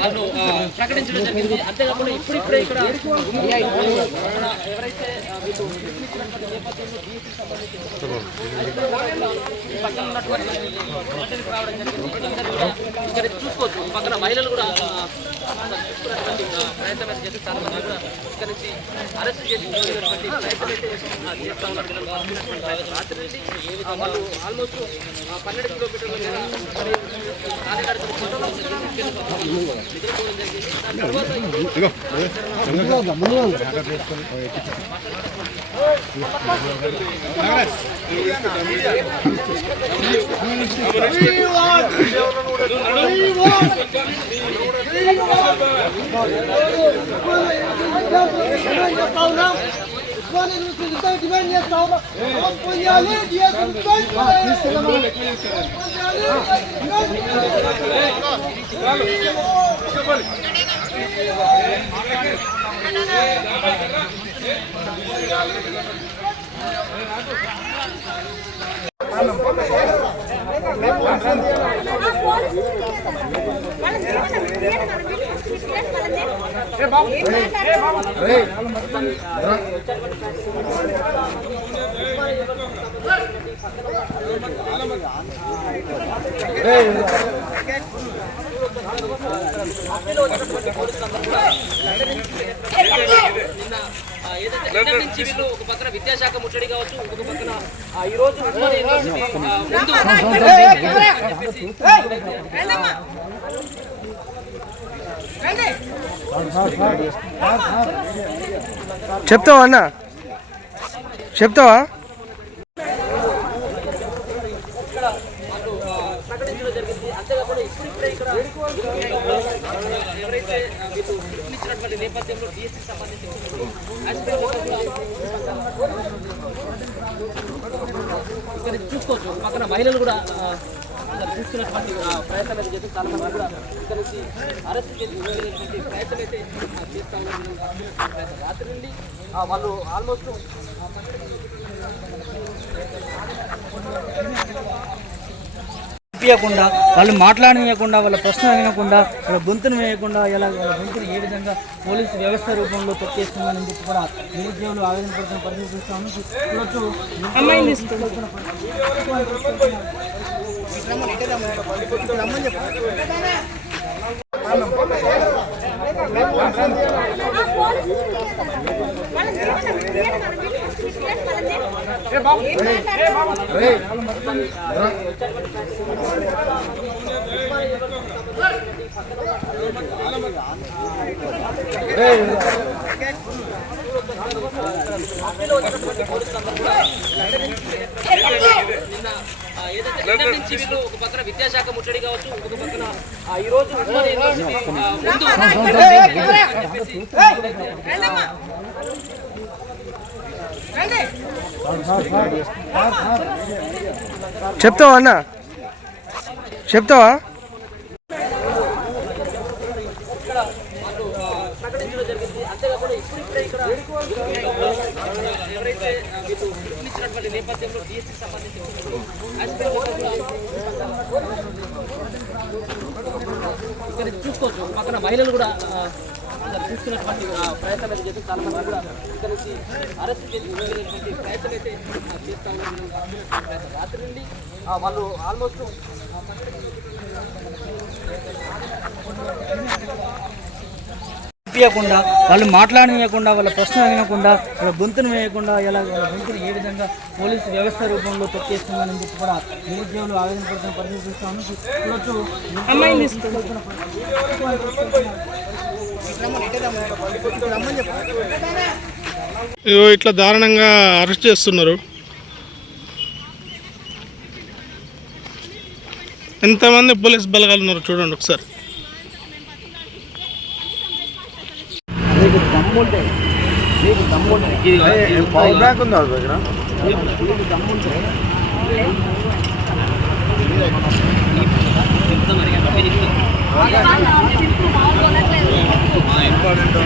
వాళ్ళు ప్రకటించడం జరిగింది. అంతేకాకుండా ఇప్పుడిప్పుడే ఇక్కడ ఎవరైతే పక్కన ఉన్నటువంటి రావడం జరిగింది. ఇక్కడ చూసుకోవచ్చు పక్కన మహిళలు కూడా ప్రయత్నం అయితే చేసి చాలా మంది కూడా ఇక్కడ నుంచి అరెస్ట్ చేసి ప్రయత్నం అయితే చేస్తా ఉన్నారు. రాత్రి నుంచి వాళ్ళు ఆల్మోస్ట్ 12 కిలోమీటర్ల మేర నిద్రపోవడం జరిగింది. డిమాండ్ చేస్తా ఉన్నాం. నుంచి వీళ్ళు ఒక పక్కన విద్యాశాఖ ముట్టడి కావచ్చు, ఒక పక్కన ఈ రోజు చెప్తావా అన్న చెప్తావా ప్రకటించడం జరిగింది. అంతేకాకుండా ఇప్పుడిప్పుడే ఇక్కడ ఎవరైతే ఇచ్చినటువంటి నేపథ్యంలో డిఎస్సి సంబంధించి ఇక్కడ చూసుకోవచ్చు పక్కన మహిళలు కూడా తీసుకున్నటువంటి ప్రయత్నం అయితే చేసి చాలా మంది కూడా ఇక్కడ నుంచి అరెస్ట్ చేసి ప్రయత్నం అయితే చేస్తా ఉన్నారు. రాత్రి నుండి వాళ్ళు ఆల్మోస్ట్ ఇవ్వకుండా, వాళ్ళు మాట్లాడనివ్వకుండా, వాళ్ళ ప్రశ్న వినకుండా, వాళ్ళ గొంతును వేయకుండా, ఇలా వాళ్ళ గొంతును ఏ విధంగా పోలీసు వ్యవస్థ రూపంలో తొక్కేస్తుందని చెప్పి కూడా నిరుద్యోగులు ఆవేదన పడుతున్న పరిస్థితి చూస్తాము. నుంచి వీళ్ళు ఒక పక్కన విద్యాశాఖ ముట్టడి కావచ్చు, ఒక పక్కన ఈ రోజు చెప్తావా అన్న చెప్తావా ప్రకటించడం జరిగింది. అంతేకాకుండా ఇప్పుడిప్పుడే ఇక్కడ ఎవరైతే ఇచ్చినటువంటి నేపథ్యంలో డిఎస్సి సంబంధించి ఇక్కడ చూసుకోవచ్చు పక్కన మహిళలు కూడా తీసుకున్నటువంటి ప్రయత్నం అయితే చేసి చాలా మంది కూడా ఇక్కడ నుంచి అరెస్ట్ చేసి ప్రయత్నం అయితే చేస్తా ఉన్నారు. రాత్రి నుండి వాళ్ళు ఆల్మోస్ట్ ఇవ్వకుండా, వాళ్ళు మాట్లాడనివ్వకుండా, వాళ్ళ ప్రశ్న వినకుండా, వాళ్ళ గొంతును వేయకుండా, ఇలా వాళ్ళ గొంతును ఏ విధంగా పోలీసు వ్యవస్థ రూపంలో తొక్కేస్తుందని చెప్పి కూడా నిరుద్యోగులు ఆవేదన పడుతున్న పరిస్థితి చూస్తాము. ఇట్లా దారుణంగా అరెస్ట్ చేస్తున్నారు. ఎంతమంది పోలీస్ బలగాలు ఉన్నారు చూడండి ఒకసారి. పవర్ బ్యాంక్ ఉందా దగ్గర? ఇంపార్టెంట్